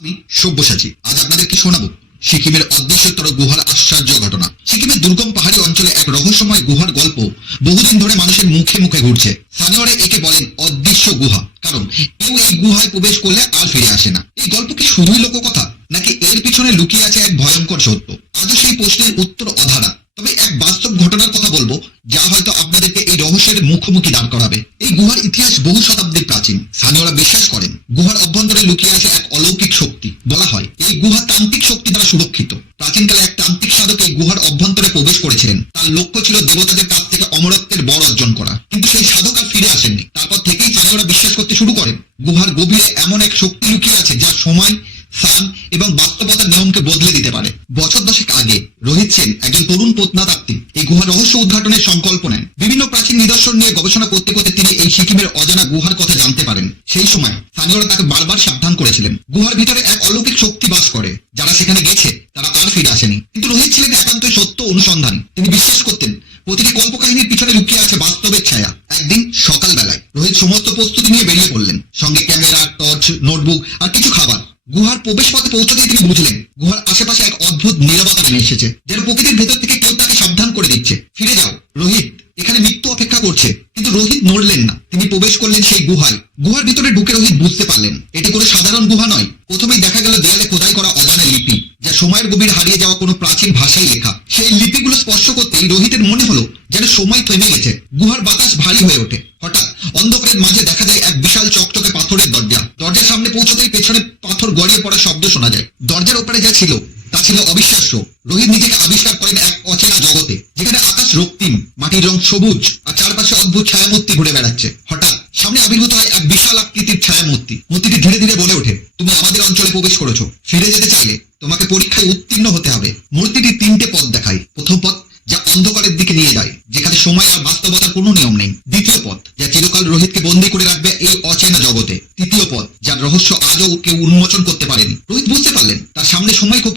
আমি সব্যসাচী। আজ আপনাদেরকে শোনাবো সিকিমের অদৃশ্যতর গুহার আশ্চর্য ঘটনা। সিকিমের দুর্গম পাহাড়ি অঞ্চলে এক রহস্যময় গুহার গল্প বহুদিন ধরে মানুষের মুখে মুখে ঘুরছে। স্থানীয়রা একে বলেন অদৃশ্য গুহা, কারণ কেউ এই গুহায় প্রবেশ করলে আর ফিরে আসে না। এই গল্প কি শুধুই লোককথা, নাকি এর পিছনে লুকিয়ে আছে এক ভয়ঙ্কর সত্য? আজও সেই প্রশ্নের উত্তর অধারা। তবে এক বাস্তব ঘটনার কথা বলবো, যা হয়তো আপনাদেরকে এই রহস্যের মুখোমুখি দাঁড় করাবে। এই গুহার ইতিহাস বহু শতাব্দীর প্রাচীন। স্থানীয়রা বিশ্বাস করেন গুহার অভ্যন্তরে লুকিয়ে আছে এক অলৌকিক শক্তি। বলা হয় এই গুহা তান্ত্রিক শক্তি দ্বারা সুরক্ষিত। প্রাচীনকালে এক তান্ত্রিক সাধক এই গুহার অভ্যন্তরে প্রবেশ করেছিলেন। তার লক্ষ্য ছিল দেবতাদের কাছ থেকে অমরত্বের বর অর্জন করা, কিন্তু সেই সাধক আর ফিরে আসেননি। তারপর থেকেই স্থানীয়রা বিশ্বাস করতে শুরু করেন গুহার গভীরে এমন এক শক্তি লুকিয়ে আছে যা সময়, স্থান এবং বাস্তবতার নিয়মকে বদলে দিতে পারে। বছর 10 আগে রোহিত সেন, একজন তরুণ প্রত্নতাত্ত্বিক, এই গুহার রহস্য উদ্ঘাটনের সংকল্প নেন। বিভিন্ন প্রাচীন নিদর্শন নিয়ে গবেষণা করতে করতে তিনি এই সিকিমের অজানা গুহার কথা জানতে পারেন। সেই সময় স্থানীয়রা তাকে বারবার সাবধান করেছিলেন, গুহার ভিতরে এক অলৌকিক শক্তি বাস করে, যারা সেখানে গেছে তারা আর ফিরে আসেনি। কিন্তু রোহিত ছিলেন একান্তই সত্য অনুসন্ধানী। তিনি বিশ্বাস করতেন প্রতিটি কল্পকাহিনীর পিছনে লুকিয়ে আছে বাস্তবের ছায়া। একদিন সকালবেলায় রোহিত সমস্ত প্রস্তুতি নিয়ে বেরিয়ে পড়লেন, সঙ্গে ক্যামেরা, টর্চ, নোটবুক আর কিছু খাবার। গুহার প্রবেশ পথে পৌঁছতেই তিনি বুঝলেন গুহার আশেপাশে এক অদ্ভুত নীরবতা নেমে এসেছে, যেন প্রকৃতির ভেতর থেকে কেউ তাকে সাবধান করে দিচ্ছে, ফিরে যাও রোহিত, এখানে মৃত্যু অপেক্ষা করছে। কিন্তু রোহিত নড়লেন না। তিনি প্রবেশ করলেন সেই গুহায়। গুহার ভিতরে ঢুকে রোহিত বুঝতে পারলেন এটি কোনো সাধারণ গুহা নয়। প্রথমেই দেখা গেল দেয়ালে খোদাই করা অজানা লিপি, যা সময়ের গভীর হারিয়ে যাওয়া কোনো প্রাচীন ভাষায় লেখা। সেই লিপিগুলো স্পর্শ করতেই রোহিতের মনে হলো যেন সময় থেমে গেছে। গুহার বাতাস ভারী হয়ে ওঠে। হঠাৎ অন্ধকারের মাঝে দেখা যায় এক বিশাল চকচকে পাথরের দরজা। দরজার সামনে পৌঁছতেই পেছনে পাথর গড়িয়ে পড়ার শব্দ শোনা যায়। দরজার ওপারে যা ছিল তা ছিল অবিশ্বাস্য। রোহিত নিজেকে আবিষ্কার করেন এক অচেনা জগতে, যেখানে আকাশ রক্তিম, মাটির রং সবুজ আর চারপাশে অদ্ভুত ছায়ামূর্তি ঘুরে বেড়াচ্ছে। হঠাৎ সামনে আবির্ভূত হয় এক বিশাল আকৃতির ছায়ামূর্তি। মূর্তিটি ধীরে ধীরে বলে ওঠে, তুমি আমাদের অঞ্চলে প্রবেশ করেছো, ফিরে যেতে চাইলে তোমাকে পরীক্ষায় উত্তীর্ণ হতে হবে। মূর্তিটি 3টে পথ দেখায়। প্রথম পথ যা অন্ধকারের দিকে নিয়ে যায়, যেখানে সময় আর বাস্তবতার কোনো নিয়ম নেই। দ্বিতীয় পথ যা চিরকাল রোহিতকে বন্দী করে রাখবে এই অচেনা জগতে। তৃতীয় পথ যার রহস্য আজও কেউ উন্মোচন করতে পারেনি। রোহিত বুঝতে পারলেন তার সামনে সময় খুব